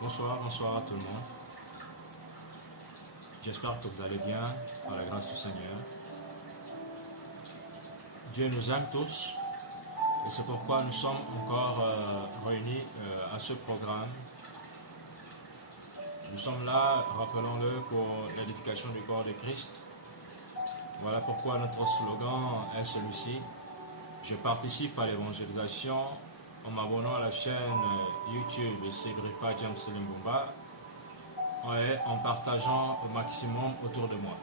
Bonsoir à tout le monde. J'espère que vous allez bien par la grâce du Seigneur. Dieu nous aime tous et c'est pourquoi nous sommes encore réunis à ce programme. Nous sommes là, rappelons-le, pour l'édification du corps de Christ. Voilà pourquoi notre slogan est celui-ci. Je participe à l'évangélisation en m'abonnant à la chaîne YouTube de Segrifa James Limbumba et en partageant au maximum autour de moi.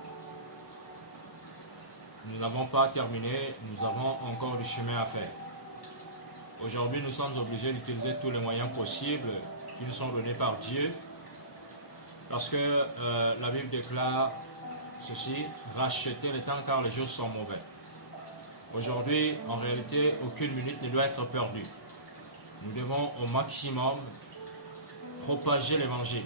Nous n'avons pas terminé, nous avons encore du chemin à faire. Aujourd'hui, nous sommes obligés d'utiliser tous les moyens possibles qui nous sont donnés par Dieu parce que la Bible déclare ceci, rachetez le temps car les jours sont mauvais. Aujourd'hui, en réalité, aucune minute ne doit être perdue. Nous devons au maximum propager l'évangile.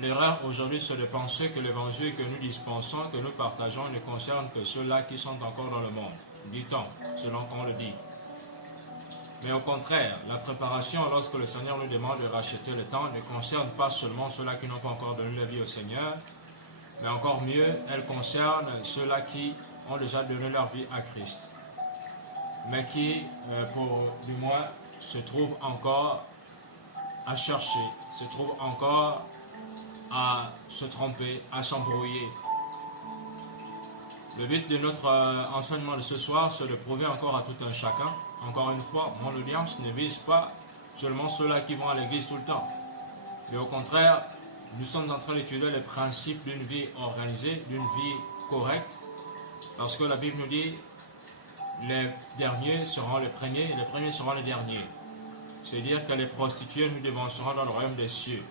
L'erreur aujourd'hui, c'est de penser que l'évangile que nous dispensons, que nous partageons, ne concerne que ceux-là qui sont encore dans le monde. Dit-on, selon qu'on le dit. Mais au contraire, la préparation, lorsque le Seigneur nous demande de racheter le temps, ne concerne pas seulement ceux-là qui n'ont pas encore donné la vie au Seigneur, mais encore mieux, elle concerne ceux-là qui ont déjà donné leur vie à Christ, mais qui, du moins, se trouvent encore à chercher, se trouvent encore à se tromper, à s'embrouiller. Le but de notre enseignement de ce soir, c'est de prouver encore à tout un chacun, encore une fois, mon audience ne vise pas seulement ceux-là qui vont à l'église tout le temps, mais au contraire, nous sommes en train d'étudier les principes d'une vie organisée, d'une vie correcte, parce que la Bible nous dit les derniers seront les premiers et les premiers seront les derniers. C'est-à-dire que les prostituées nous devanceront dans le royaume des cieux.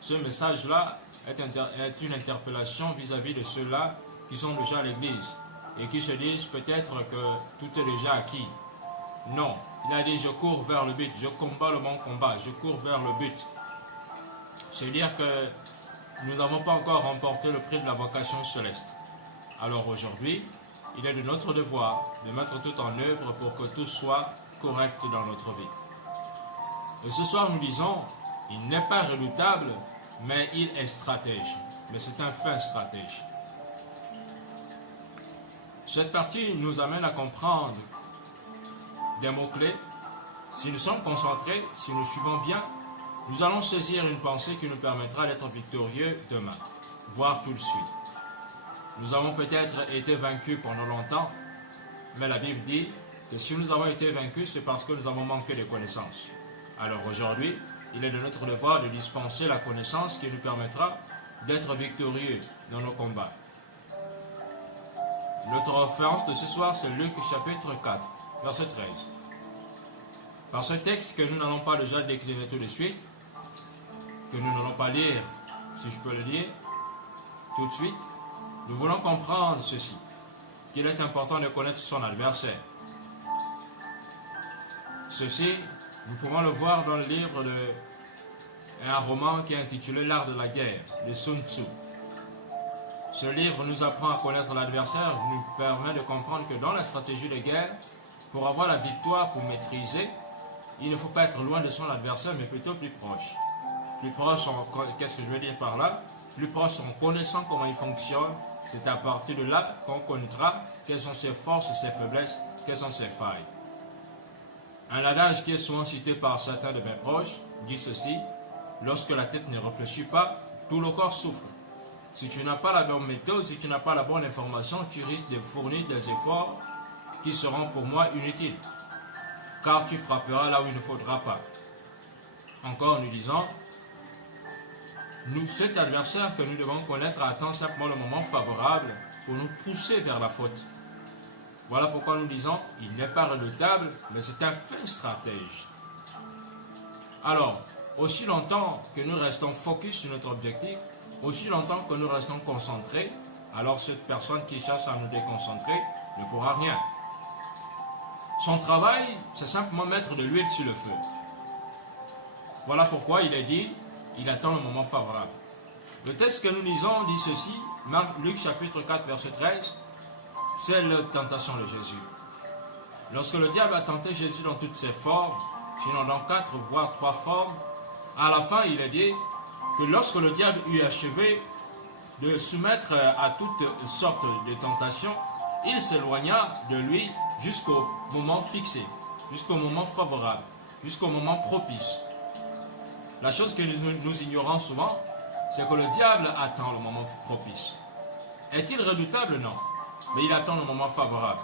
Ce message-là est une interpellation vis-à-vis de ceux-là qui sont déjà à l'église et qui se disent peut-être que tout est déjà acquis. Non, il a dit je cours vers le but, je combats le bon combat, je cours vers le but. C'est-à-dire que nous n'avons pas encore remporté le prix de la vocation céleste. Alors aujourd'hui, il est de notre devoir de mettre tout en œuvre pour que tout soit correct dans notre vie. Et ce soir, nous disons, il n'est pas redoutable, mais il est stratège. Mais c'est un fin stratège. Cette partie nous amène à comprendre des mots-clés. Si nous sommes concentrés, si nous suivons bien, nous allons saisir une pensée qui nous permettra d'être victorieux demain, voire tout de suite. Nous avons peut-être été vaincus pendant longtemps, mais la Bible dit que si nous avons été vaincus, c'est parce que nous avons manqué de connaissances. Alors aujourd'hui, il est de notre devoir de dispenser la connaissance qui nous permettra d'être victorieux dans nos combats. Notre référence de ce soir, c'est Luc chapitre 4, verset 13. Par ce texte que nous n'allons pas déjà décliner tout de suite, que nous n'allons pas lire, si je peux le dire, tout de suite, nous voulons comprendre ceci, qu'il est important de connaître son adversaire. Ceci, nous pouvons le voir dans le livre un roman qui est intitulé L'art de la guerre, de Sun Tzu. Ce livre nous apprend à connaître l'adversaire, nous permet de comprendre que dans la stratégie de guerre, pour avoir la victoire, pour maîtriser, il ne faut pas être loin de son adversaire, mais plutôt plus proche. Plus proche, qu'est-ce que je veux dire par là? Plus proche en connaissant comment il fonctionne, c'est à partir de là qu'on connaîtra quelles sont ses forces, ses faiblesses, quelles sont ses failles. Un adage qui est souvent cité par certains de mes proches dit ceci, lorsque la tête ne réfléchit pas, tout le corps souffre. Si tu n'as pas la bonne méthode, si tu n'as pas la bonne information, tu risques de fournir des efforts qui seront pour moi inutiles, car tu frapperas là où il ne faudra pas. Encore nous disons, cet adversaire que nous devons connaître attend simplement le moment favorable pour nous pousser vers la faute. Voilà pourquoi nous disons, il n'est pas redoutable, mais c'est un fin stratège. Alors, aussi longtemps que nous restons focus sur notre objectif, aussi longtemps que nous restons concentrés, alors cette personne qui cherche à nous déconcentrer ne pourra rien. Son travail, c'est simplement mettre de l'huile sur le feu. Voilà pourquoi il est dit, il attend le moment favorable. Le texte que nous lisons dit ceci, Luc chapitre 4, verset 13, c'est la tentation de Jésus. Lorsque le diable a tenté Jésus dans toutes ses formes, sinon dans 4 voire 3 formes, À la fin, il est dit que lorsque le diable eut achevé de soumettre à toutes sortes de tentations, il s'éloigna de lui jusqu'au moment fixé, jusqu'au moment favorable, jusqu'au moment propice. La chose que nous ignorons souvent, c'est que le diable attend le moment propice. Est-il redoutable? Non. Mais il attend le moment favorable.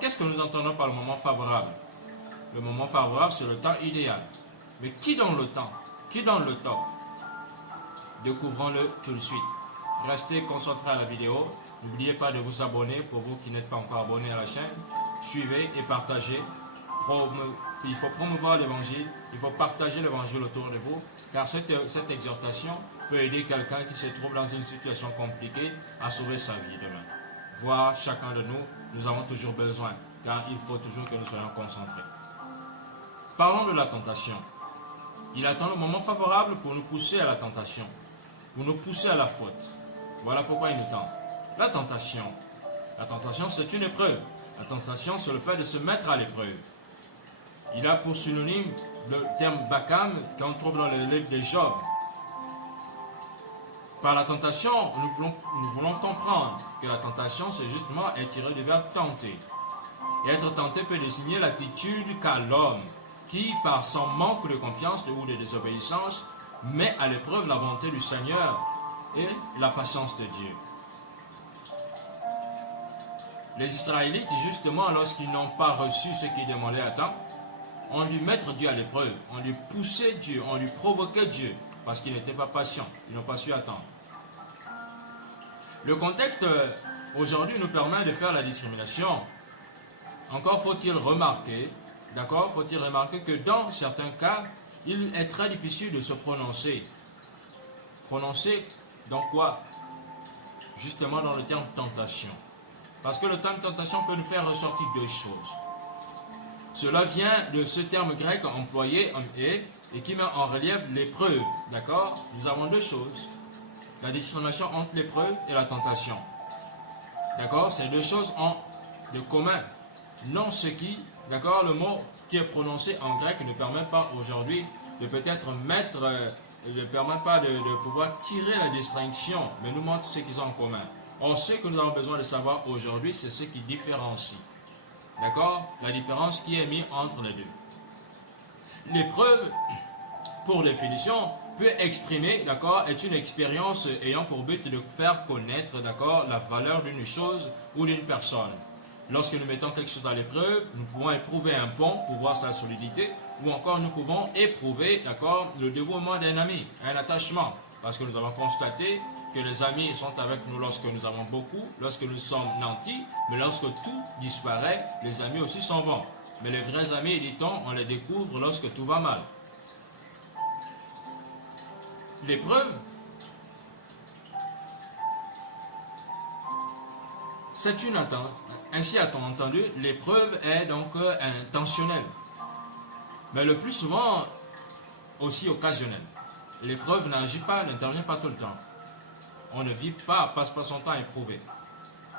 Qu'est-ce que nous entendons par le moment favorable? Le moment favorable, c'est le temps idéal. Mais qui donne le temps? Qui donne le temps? Découvrons-le tout de suite. Restez concentrés à la vidéo. N'oubliez pas de vous abonner pour vous qui n'êtes pas encore abonnés à la chaîne. Suivez et partagez. Il faut promouvoir l'évangile. Il faut partager l'évangile autour de vous. Car cette exhortation peut aider quelqu'un qui se trouve dans une situation compliquée à sauver sa vie demain. Voir chacun de nous, nous avons toujours besoin. Car il faut toujours que nous soyons concentrés. Parlons de la tentation. Il attend le moment favorable pour nous pousser à la tentation. Pour nous pousser à la faute. Voilà pourquoi il nous tente. La tentation, c'est une épreuve. La tentation, c'est le fait de se mettre à l'épreuve. Il a pour synonyme le terme bakam qu'on trouve dans le livre de Job. Par la tentation, nous voulons comprendre que la tentation, c'est justement être tiré du verbe tenter. Et être tenté peut désigner l'attitude qu'a l'homme qui, par son manque de confiance ou de désobéissance, met à l'épreuve la bonté du Seigneur et la patience de Dieu. Les Israélites, justement, lorsqu'ils n'ont pas reçu ce qu'ils demandaient à temps, ont dû mettre Dieu à l'épreuve, ont dû pousser Dieu, ont dû provoquer Dieu, parce qu'ils n'étaient pas patients, ils n'ont pas su attendre. Le contexte aujourd'hui nous permet de faire la discrimination. Encore faut-il remarquer, d'accord, faut-il remarquer que dans certains cas, il est très difficile de se prononcer. Prononcer dans quoi? Justement dans le terme tentation. Parce que le terme tentation peut nous faire ressortir deux choses. Cela vient de ce terme grec employé et qui met en relief l'épreuve. D'accord? Nous avons deux choses. La discrimination entre l'épreuve et la tentation. D'accord? Ces deux choses ont de commun. Non ce qui, d'accord, le mot qui est prononcé en grec ne permet pas aujourd'hui de peut-être mettre, ne permet pas de pouvoir tirer la distinction, mais nous montre ce qu'ils ont en commun. Or, ce que nous avons besoin de savoir aujourd'hui, c'est ce qui différencie. D'accord? La différence qui est mise entre les deux. L'épreuve, pour définition, peut exprimer, d'accord, est une expérience ayant pour but de faire connaître, d'accord, la valeur d'une chose ou d'une personne. Lorsque nous mettons quelque chose à l'épreuve, nous pouvons éprouver un pont pour voir sa solidité, ou encore nous pouvons éprouver, d'accord, le dévouement d'un ami, un attachement, parce que nous avons constaté que les amis sont avec nous lorsque nous avons beaucoup, lorsque nous sommes nantis, mais lorsque tout disparaît, les amis aussi s'en vont. Mais les vrais amis, dit-on, on les découvre lorsque tout va mal. L'épreuve, c'est une attente. Ainsi a-t-on entendu, l'épreuve est donc intentionnelle. Mais le plus souvent, aussi occasionnelle. L'épreuve n'agit pas, n'intervient pas tout le temps. On ne vit pas, passe pas son temps à éprouver.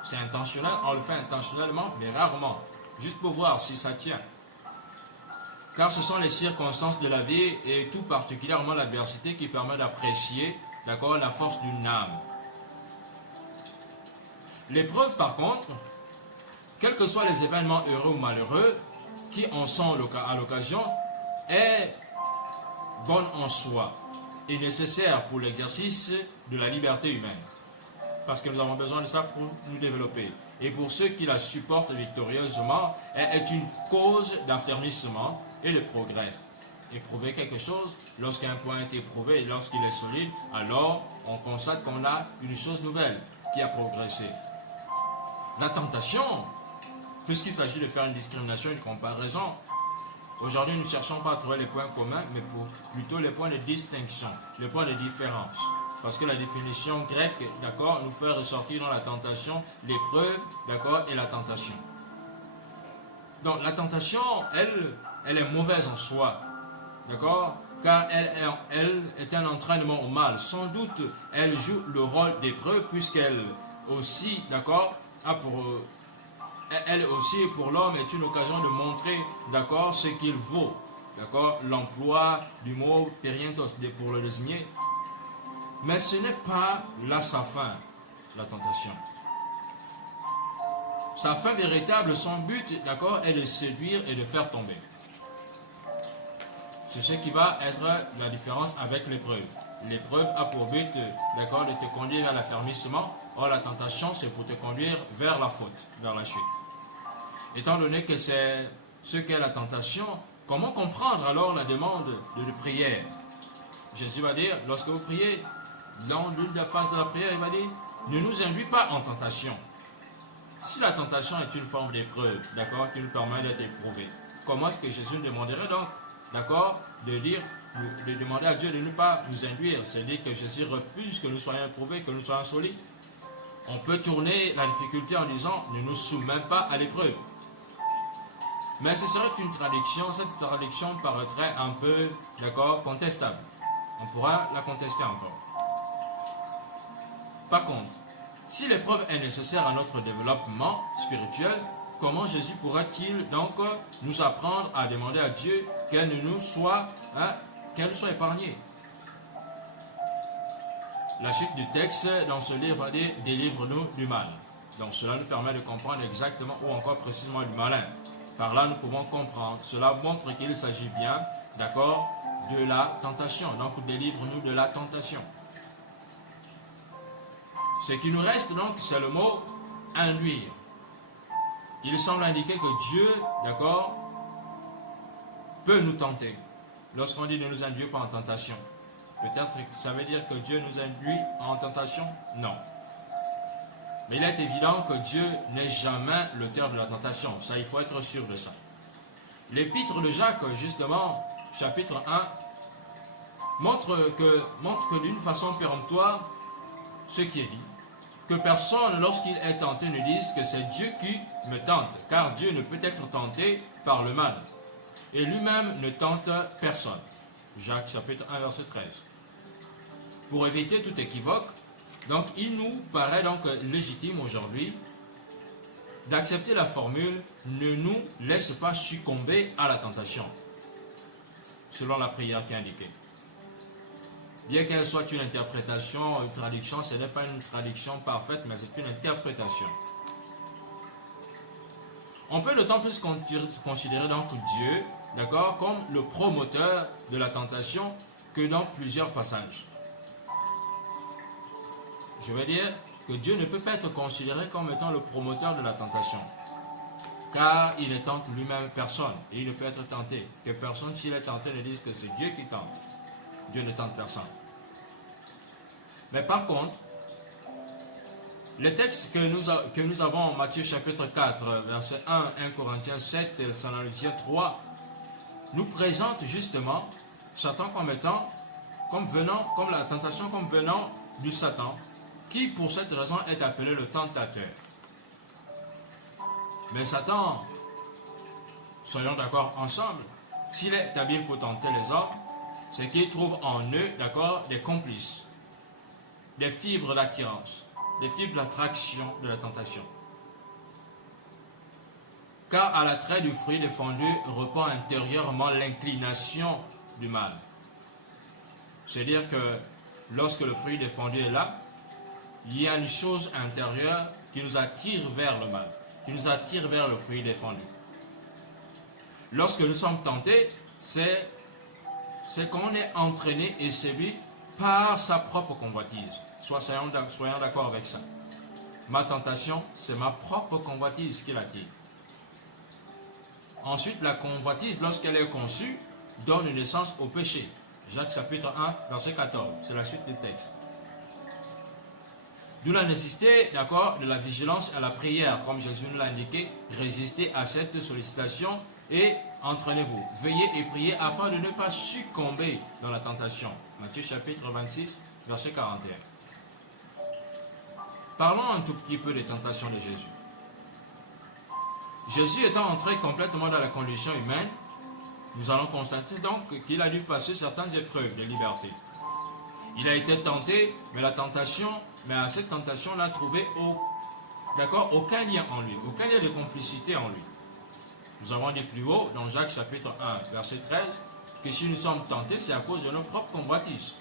C'est intentionnel, on le fait intentionnellement, mais rarement. Juste pour voir si ça tient. Car ce sont les circonstances de la vie et tout particulièrement l'adversité qui permet d'apprécier, d'accord, la force d'une âme. L'épreuve, par contre, quels que soient les événements heureux ou malheureux qui en sont à l'occasion, est bonne en soi et nécessaire pour l'exercice de la liberté humaine. Parce que nous avons besoin de ça pour nous développer. Et pour ceux qui la supportent victorieusement, elle est une cause d'affermissement et de progrès. Éprouver quelque chose, lorsqu'un point est éprouvé et lorsqu'il est solide, alors on constate qu'on a une chose nouvelle qui a progressé. La tentation, puisqu'il s'agit de faire une discrimination, une comparaison, aujourd'hui nous ne cherchons pas à trouver les points communs, mais plutôt les points de distinction, les points de différence. Parce que la définition grecque, d'accord, nous fait ressortir dans la tentation l'épreuve, d'accord, et la tentation. Donc la tentation, elle est mauvaise en soi, d'accord, car elle est un entraînement au mal. Sans doute, elle joue le rôle d'épreuve puisqu'elle aussi, d'accord, elle aussi pour l'homme est une occasion de montrer, d'accord, ce qu'il vaut. d'accord, l'emploi du mot perientos pour le désigner. Mais ce n'est pas là sa fin, la tentation. Sa fin véritable, son but, d'accord, est de séduire et de faire tomber. C'est ce qui va être la différence avec l'épreuve. L'épreuve a pour but, d'accord, de te conduire vers l'affermissement. Or, la tentation, c'est pour te conduire vers la faute, vers la chute. Étant donné que c'est ce qu'est la tentation, comment comprendre alors la demande de prière? Jésus va dire, lorsque vous priez, dans l'une des phases de la prière, il va dire, ne nous induis pas en tentation. Si la tentation est une forme d'épreuve, d'accord, qui nous permet d'être éprouvés, comment est-ce que Jésus nous demanderait donc, d'accord, de demander à Dieu de ne pas nous induire? C'est-à-dire que Jésus refuse que nous soyons éprouvés, que nous soyons solides. On peut tourner la difficulté en disant, ne nous soumets pas à l'épreuve. Mais ce serait une traduction, cette traduction paraîtrait un peu, d'accord, contestable. On pourra la contester encore. Par contre, si l'épreuve est nécessaire à notre développement spirituel, comment Jésus pourrait-il donc nous apprendre à demander à Dieu qu'elle nous soit épargnée? La suite du texte dans ce livre va dire « Délivre-nous du mal ». Donc cela nous permet de comprendre exactement ou encore précisément du malin. Par là, nous pouvons comprendre. Cela montre qu'il s'agit bien, d'accord, de la tentation. Donc délivre-nous de la tentation. Ce qui nous reste donc, c'est le mot « induire ». Il semble indiquer que Dieu, d'accord, peut nous tenter. Lorsqu'on dit ne nous induire pas en tentation, peut-être que ça veut dire que Dieu nous induit en tentation? Non. Mais il est évident que Dieu n'est jamais l'auteur de la tentation. Ça, il faut être sûr de ça. L'épître de Jacques, justement, chapitre 1, montre que d'une façon péremptoire, ce qui est dit, que personne, lorsqu'il est tenté, ne dise que c'est Dieu qui me tente, car Dieu ne peut être tenté par le mal. Et lui-même ne tente personne. Jacques chapitre 1, verset 13. Pour éviter tout équivoque, donc il nous paraît donc légitime aujourd'hui d'accepter la formule « ne nous laisse pas succomber à la tentation », selon la prière qui est indiquée. Bien qu'elle soit une interprétation, une traduction, ce n'est pas une traduction parfaite, mais c'est une interprétation. On peut d'autant plus considérer donc Dieu, d'accord, comme le promoteur de la tentation que dans plusieurs passages. Je veux dire que Dieu ne peut pas être considéré comme étant le promoteur de la tentation, car il ne tente lui-même personne, et il ne peut être tenté. Que personne, s'il est tenté, ne dise que c'est Dieu qui tente. Dieu ne tente personne. Mais par contre, le texte que nous avons en Matthieu chapitre 4, verset 1, 1 Corinthiens 7, Thessaloniciens 3, nous présente justement Satan comme la tentation comme venant du Satan, qui pour cette raison est appelé le tentateur. Mais Satan, soyons d'accord ensemble, s'il est habile pour tenter les hommes, c'est qu'il trouve en eux, d'accord, des complices, des fibres d'attirance, des fibres d'attraction de la tentation. Car à l'attrait du fruit défendu repond intérieurement l'inclination du mal. C'est-à-dire que lorsque le fruit défendu est là, il y a une chose intérieure qui nous attire vers le mal, qui nous attire vers le fruit défendu. Lorsque nous sommes tentés, c'est qu'on est entraîné et séduit par sa propre convoitise. Soyons d'accord avec ça. Ma tentation, c'est ma propre convoitise qui l'attire. Ensuite, la convoitise, lorsqu'elle est conçue, donne naissance au péché. Jacques chapitre 1, verset 14. C'est la suite du texte. D'où la nécessité, d'accord, de la vigilance et la prière, comme Jésus nous l'a indiqué. Résistez à cette sollicitation et entraînez-vous. Veillez et priez afin de ne pas succomber dans la tentation. Matthieu chapitre 26, verset 41. Parlons un tout petit peu des tentations de Jésus. Jésus étant entré complètement dans la condition humaine, nous allons constater donc qu'il a dû passer certaines épreuves de liberté. Il a été tenté, mais à cette tentation, il n'a trouvé aucun lien en lui, aucun lien de complicité en lui. Nous avons dit plus haut, dans Jacques chapitre 1, verset 13, que si nous sommes tentés, c'est à cause de nos propres convoitises.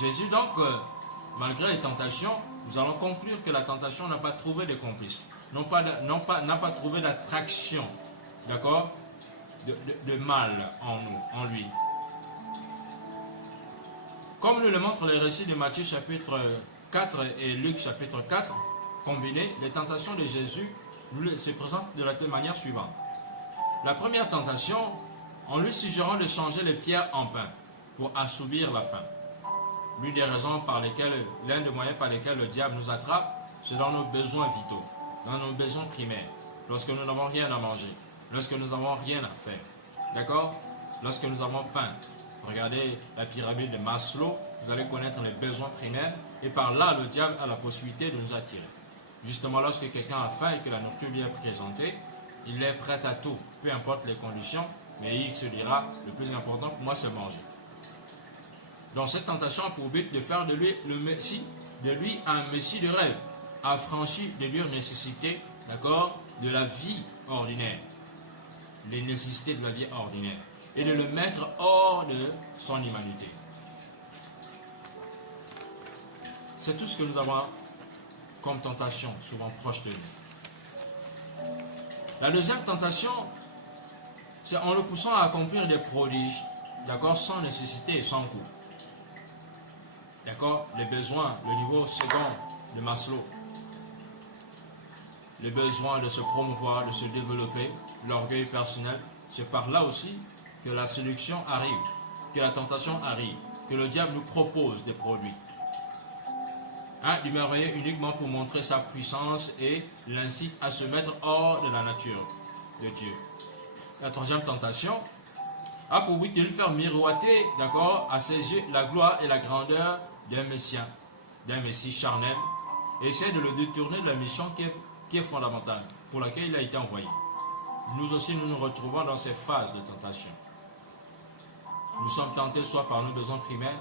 Jésus donc, malgré les tentations, nous allons conclure que la tentation n'a pas trouvé de complice, n'a pas trouvé d'attraction, d'accord, de mal en nous, en lui. Comme nous le montrent les récits de Matthieu chapitre 4 et Luc chapitre 4, combinés, les tentations de Jésus se présentent de la manière suivante. La première tentation, en lui suggérant de changer les pierres en pain pour assouvir la faim. L'une des raisons par lesquelles, l'un des moyens par lesquels le diable nous attrape, c'est dans nos besoins vitaux, dans nos besoins primaires, lorsque nous n'avons rien à manger, lorsque nous n'avons rien à faire. D'accord? Lorsque nous avons faim. Regardez la pyramide de Maslow, vous allez connaître les besoins primaires, et par là, le diable a la possibilité de nous attirer. Justement, lorsque quelqu'un a faim et que la nourriture lui est présentée, il est prêt à tout, peu importe les conditions, mais il se dira, le plus important pour moi, c'est manger. Donc cette tentation a pour but de faire de lui le Messie, de lui un Messie de rêve, affranchi de dures nécessités, d'accord, de la vie ordinaire, les nécessités de la vie ordinaire, et de le mettre hors de son humanité. C'est tout ce que nous avons comme tentation, souvent proche de nous. La deuxième tentation, c'est en le poussant à accomplir des prodiges, d'accord, sans nécessité et sans coût. D'accord, les besoins, le niveau second de Maslow, les besoins de se promouvoir, de se développer, l'orgueil personnel, c'est par là aussi que la séduction arrive, que la tentation arrive, que le diable nous propose des produits. Du merveilleux uniquement pour montrer sa puissance et l'incite à se mettre hors de la nature de Dieu. La troisième tentation a pour but de lui faire miroiter, d'accord, à ses yeux la gloire et la grandeur d'un Messie charnel, et essaie de le détourner de la mission qui est fondamentale, pour laquelle il a été envoyé. Nous aussi, nous nous retrouvons dans ces phases de tentation. Nous sommes tentés soit par nos besoins primaires,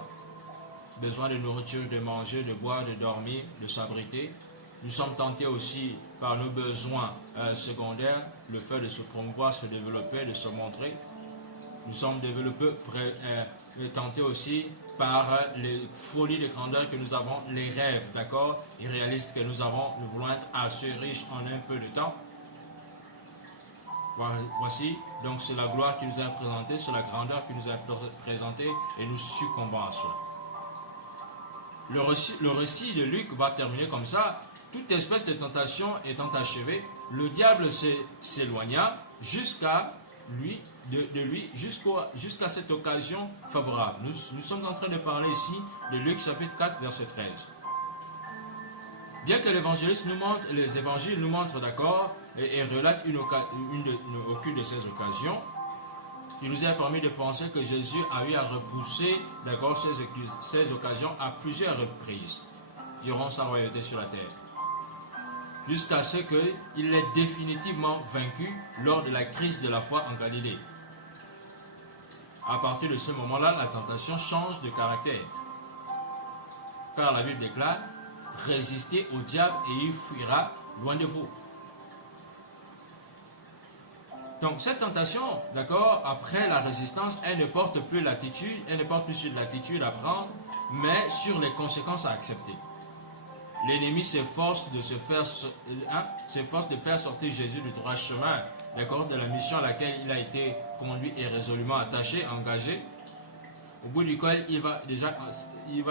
besoin de nourriture, de manger, de boire, de dormir, de s'abriter. Nous sommes tentés aussi par nos besoins secondaires, le fait de se promouvoir, se développer, de se montrer. Nous sommes tentés aussi par les folies de grandeur que nous avons, les rêves, d'accord, irréalistes que nous avons, nous voulons être assez riches en un peu de temps. Voici, donc c'est la gloire qui nous est présentée, c'est la grandeur qui nous est présentée, et nous succombons à cela. Le récit de Luc va terminer comme ça. Toute espèce de tentation étant achevée, le diable s'éloigna jusqu'à lui, jusqu'à cette occasion favorable. Nous sommes en train de parler ici de Luc chapitre 4, verset 13. Bien que les évangiles nous montrent, d'accord, et relatent aucune de ces occasions, il nous a permis de penser que Jésus a eu à repousser, d'accord, ces occasions à plusieurs reprises durant sa royauté sur la terre, jusqu'à ce qu'il ait définitivement vaincu lors de la crise de la foi en Galilée. À partir de ce moment-là, la tentation change de caractère, car la Bible déclare « Résistez au diable et il fuira loin de vous ». Donc cette tentation, d'accord, après la résistance, elle ne porte plus l'attitude, elle ne porte plus sur l'attitude à prendre, mais sur les conséquences à accepter. L'ennemi s'efforce de faire sortir Jésus du droit chemin, d'accord, de la mission à laquelle il a été conduit et résolument attaché, engagé, au bout duquel il va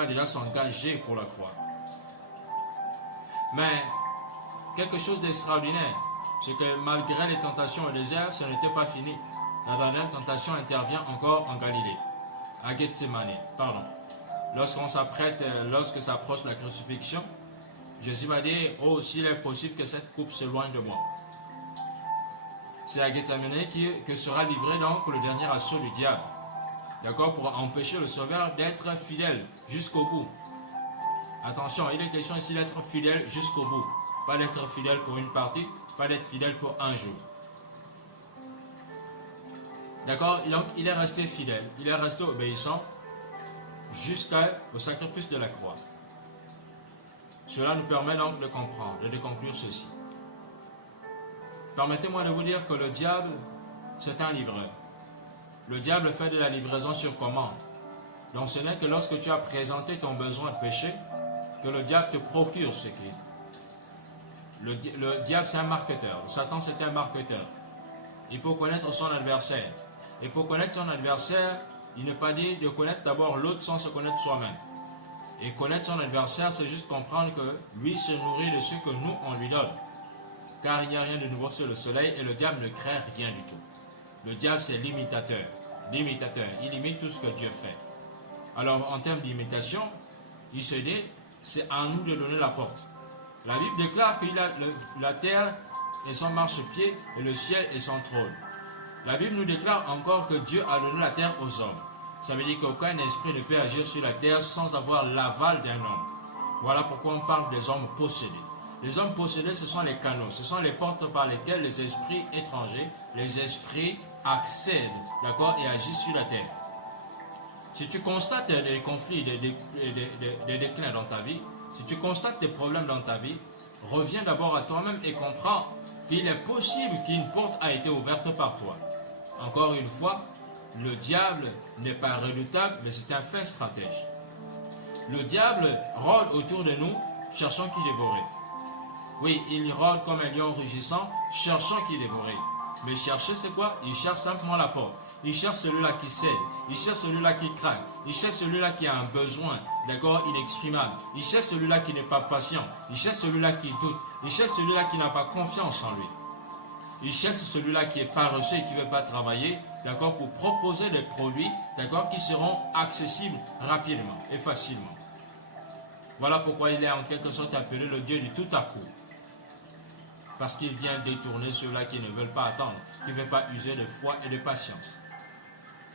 déjà s'engager pour la croix. Mais quelque chose d'extraordinaire, c'est que malgré les tentations au désert, ce n'était pas fini. La dernière tentation intervient encore en Galilée, à Gethsémane, pardon. Lorsque s'approche la crucifixion, Jésus va dire « Oh, s'il est possible que cette coupe s'éloigne de moi ». C'est à Gethsémane que sera livré donc le dernier assaut du diable, d'accord, pour empêcher le Sauveur d'être fidèle jusqu'au bout. Attention, il est question ici d'être fidèle jusqu'au bout, pas d'être fidèle pour une partie, pas d'être fidèle pour un jour. D'accord, donc il est resté fidèle, il est resté obéissant jusqu'au sacrifice de la croix. Cela nous permet donc de comprendre et de conclure ceci. Permettez-moi de vous dire que le diable, c'est un livreur. Le diable fait de la livraison sur commande. Donc ce n'est que lorsque tu as présenté ton besoin de péché que le diable te procure ce qu'il. Le diable c'est un marketeur. Satan c'est un marketeur. Il faut connaître son adversaire. Et pour connaître son adversaire, il n'est pas dit de connaître d'abord l'autre sans se connaître soi-même. Et connaître son adversaire, c'est juste comprendre que lui se nourrit de ce que nous, on lui donne. Car il n'y a rien de nouveau sur le soleil et le diable ne crée rien du tout. Le diable, c'est l'imitateur. L'imitateur, il imite tout ce que Dieu fait. Alors, en termes d'imitation, il se dit, c'est à nous de donner la porte. La Bible déclare qu'il a la terre est son marchepied et le ciel est son trône. La Bible nous déclare encore que Dieu a donné la terre aux hommes. Ça veut dire qu'aucun esprit ne peut agir sur la terre sans avoir l'aval d'un homme. Voilà pourquoi on parle des hommes possédés. Les hommes possédés, ce sont les canaux, ce sont les portes par lesquelles les esprits étrangers, les esprits accèdent, d'accord, et agissent sur la terre. Si tu constates des conflits, des déclins dans ta vie, si tu constates des problèmes dans ta vie, reviens d'abord à toi-même et comprends qu'il est possible qu'une porte a été ouverte par toi. Encore une fois, le diable n'est pas redoutable, mais c'est un fin stratège. Le diable rôde autour de nous, cherchant qui dévorer. Oui, il rôde comme un lion rugissant, cherchant qui dévorer. Mais chercher, c'est quoi? Il cherche simplement la porte. Il cherche celui-là qui cède. Il cherche celui-là qui craque. Il cherche celui-là qui a un besoin, d'accord, inexprimable. Il cherche celui-là qui n'est pas patient. Il cherche celui-là qui doute. Il cherche celui-là qui n'a pas confiance en lui. Il cherche celui-là qui est paresseux et qui ne veut pas travailler, d'accord, pour proposer des produits, d'accord, qui seront accessibles rapidement et facilement. Voilà pourquoi il est en quelque sorte appelé le Dieu du tout à coup. Parce qu'il vient détourner ceux-là qui ne veulent pas attendre, qui ne veulent pas user de foi et de patience.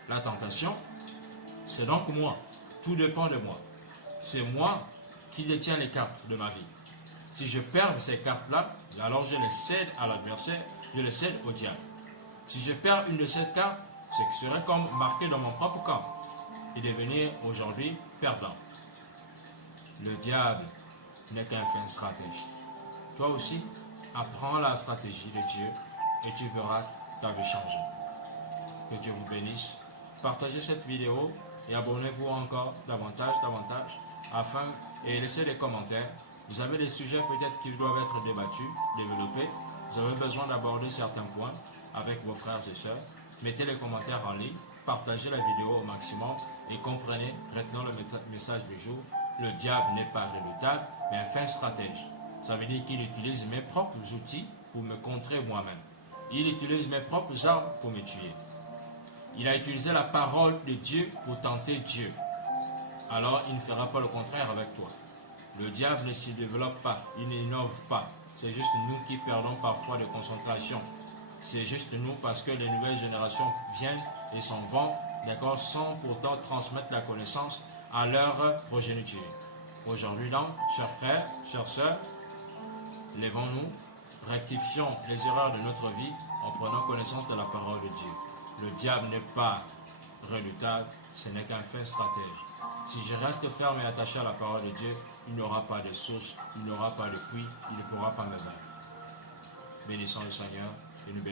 La tentation, c'est donc moi. Tout dépend de moi. C'est moi qui détiens les cartes de ma vie. Si je perds ces cartes-là, alors je les cède à l'adversaire, je les cède au diable. Si je perds une de ces cartes, ce serait comme marquer dans mon propre camp et devenir aujourd'hui perdant. Le diable n'est qu'un fin stratège. Toi aussi, apprends la stratégie de Dieu et tu verras ta vie changer. Que Dieu vous bénisse. Partagez cette vidéo et abonnez-vous encore davantage, afin et laissez des commentaires. Vous avez des sujets peut-être qui doivent être débattus, développés. Vous avez besoin d'aborder certains points avec vos frères et sœurs. Mettez les commentaires en ligne, partagez la vidéo au maximum et comprenez, retenons le message du jour. Le diable n'est pas redoutable, mais un fin stratège. Ça veut dire qu'il utilise mes propres outils pour me contrer moi-même. Il utilise mes propres armes pour me tuer. Il a utilisé la parole de Dieu pour tenter Dieu. Alors il ne fera pas le contraire avec toi. Le diable ne s'y développe pas, il n'innove pas. C'est juste nous qui perdons parfois de concentration. C'est juste nous parce que les nouvelles générations viennent et s'en vont, d'accord, sans pourtant transmettre la connaissance à leur progéniture. Aujourd'hui donc, chers frères, chères sœurs, lèvons-nous, rectifions les erreurs de notre vie en prenant connaissance de la parole de Dieu. Le diable n'est pas redoutable, ce n'est qu'un fin stratège. Si je reste ferme et attaché à la parole de Dieu, il n'y aura pas de source, il n'y aura pas de puits, il ne pourra pas me battre. Bénissons le Seigneur et nous bénissons.